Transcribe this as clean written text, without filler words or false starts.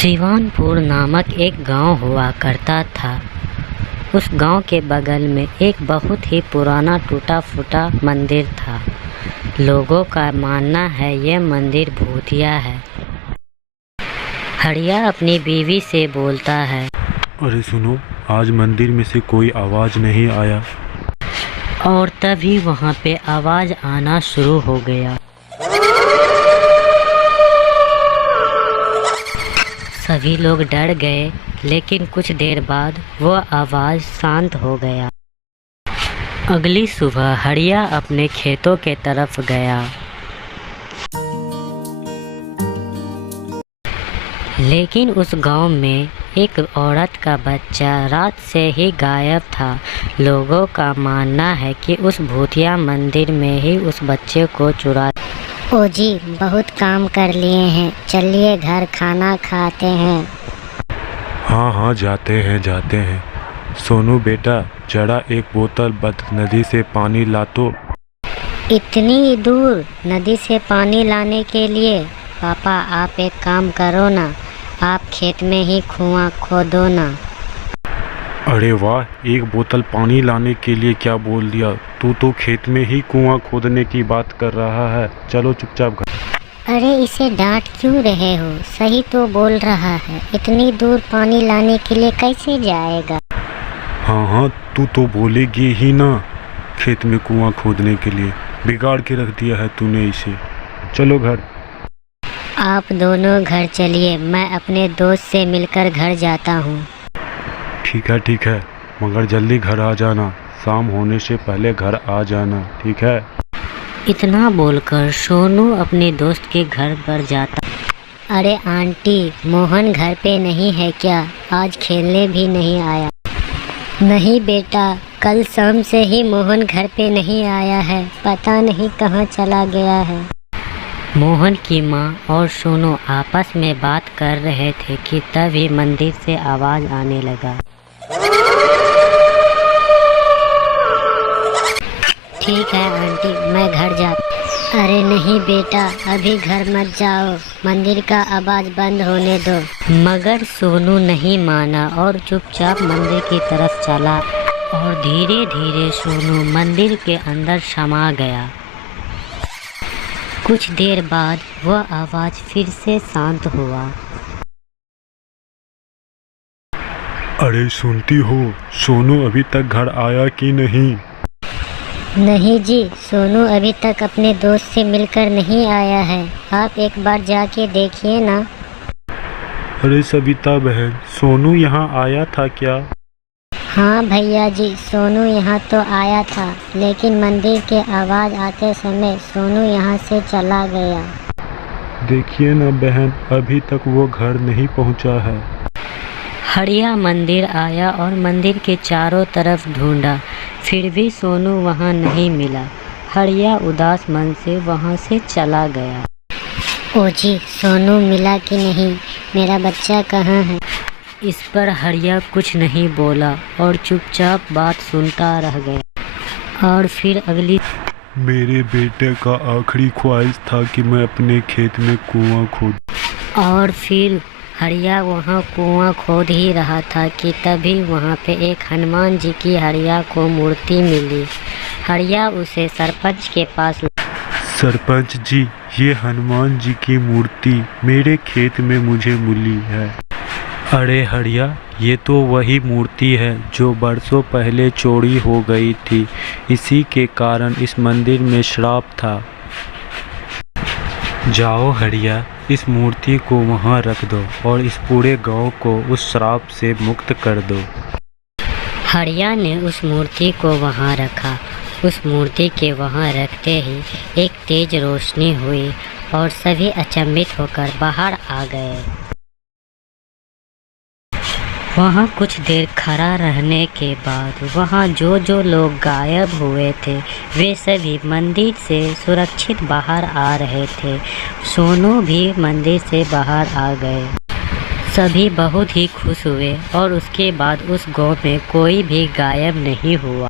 सिवानपुर नामक एक गांव हुआ करता था। उस गांव के बगल में एक बहुत ही पुराना टूटा फूटा मंदिर था। लोगों का मानना है यह मंदिर भूतिया है। हरिया अपनी बीवी से बोलता है, अरे सुनो, आज मंदिर में से कोई आवाज़ नहीं आया। और तभी वहाँ पे आवाज़ आना शुरू हो गया। सभी लोग डर गए, लेकिन कुछ देर बाद वह आवाज़ शांत हो गया। अगली सुबह हरिया अपने खेतों के तरफ गया, लेकिन उस गांव में एक औरत का बच्चा रात से ही गायब था। लोगों का मानना है कि उस भूतिया मंदिर में ही उस बच्चे को चुरा। ओ जी, बहुत काम कर लिए हैं, चलिए घर खाना खाते हैं। हाँ, जाते हैं। सोनू बेटा, जरा एक बोतल नदी से पानी ला तो। इतनी दूर नदी से पानी लाने के लिए? पापा, आप एक काम करो ना, आप खेत में ही कुआं खोदो ना। अरे वाह, एक बोतल पानी लाने के लिए क्या बोल दिया? तू तो खेत में ही कुआं खोदने की बात कर रहा है। चलो चुपचाप घर। अरे इसे डांट क्यों रहे हो? सही तो बोल रहा है, इतनी दूर पानी लाने के लिए कैसे जाएगा? हाँ, तू तो बोलेगी ही ना। खेत में कुआं खोदने के लिए बिगाड़ के रख दिया है तूने इसे। चलो घर। आप दोनों घर चलिए, मैं अपने दोस्त से मिलकर घर जाता हूँ। ठीक है, मगर जल्दी घर आ जाना। शाम होने से पहले घर आ जाना, ठीक है? इतना बोलकर सोनू अपने दोस्त के घर पर जाता। अरे आंटी, मोहन घर पे नहीं है क्या? आज खेलने भी नहीं आया? नहीं बेटा, कल शाम से ही मोहन घर पे नहीं आया है, पता नहीं कहाँ चला गया है। मोहन की माँ और सोनू आपस में बात कर रहे थे कि तभी मंदिर से आवाज़ आने लगा। ठीक है आंटी, मैं घर जाता। अरे नहीं बेटा, अभी घर मत जाओ, मंदिर का आवाज़ बंद होने दो। मगर सोनू नहीं माना और चुपचाप मंदिर की तरफ चला और धीरे धीरे सोनू मंदिर के अंदर समा गया। कुछ देर बाद वह आवाज़ फिर से शांत हुआ। अरे सुनती हो, सोनू अभी तक घर आया कि नहीं? नहीं जी, सोनू अभी तक अपने दोस्त से मिलकर नहीं आया है, आप एक बार जाके देखिए ना। अरे सविता बहन, सोनू यहाँ आया था क्या? हाँ भैया जी, सोनू यहाँ तो आया था, लेकिन मंदिर के आवाज़ आते समय सोनू यहाँ से चला गया। देखिए ना बहन, अभी तक वो घर नहीं पहुँचा है। हरिया मंदिर आया और मंदिर के चारों तरफ ढूंढा, फिर भी सोनू वहाँ नहीं मिला। हरिया उदास मन से वहाँ से चला गया। ओ जी, सोनू मिला कि नहीं? मेरा बच्चा कहाँ है? इस पर हरिया कुछ नहीं बोला और चुपचाप बात सुनता रह गया। और फिर अगली मेरे बेटे का आखिरी ख्वाहिश था कि मैं अपने खेत में कुआं खोद। और फिर हरिया वहाँ कुआं खोद ही रहा था कि तभी वहाँ पे एक हनुमान जी की हरिया को मूर्ति मिली। हरिया उसे सरपंच के पास। सरपंच जी, ये हनुमान जी की मूर्ति मेरे खेत में मुझे मिली है। अरे हरिया, ये तो वही मूर्ति है जो बरसों पहले चोरी हो गई थी। इसी के कारण इस मंदिर में श्राप था। जाओ हरिया, इस मूर्ति को वहाँ रख दो और इस पूरे गांव को उस श्राप से मुक्त कर दो। हरिया ने उस मूर्ति को वहाँ रखा। उस मूर्ति के वहाँ रखते ही एक तेज रोशनी हुई और सभी अचंभित होकर बाहर आ गए। वहाँ कुछ देर खड़ा रहने के बाद वहाँ जो लोग गायब हुए थे वे सभी मंदिर से सुरक्षित बाहर आ रहे थे। सोनू भी मंदिर से बाहर आ गए। सभी बहुत ही खुश हुए और उसके बाद उस गांव में कोई भी गायब नहीं हुआ।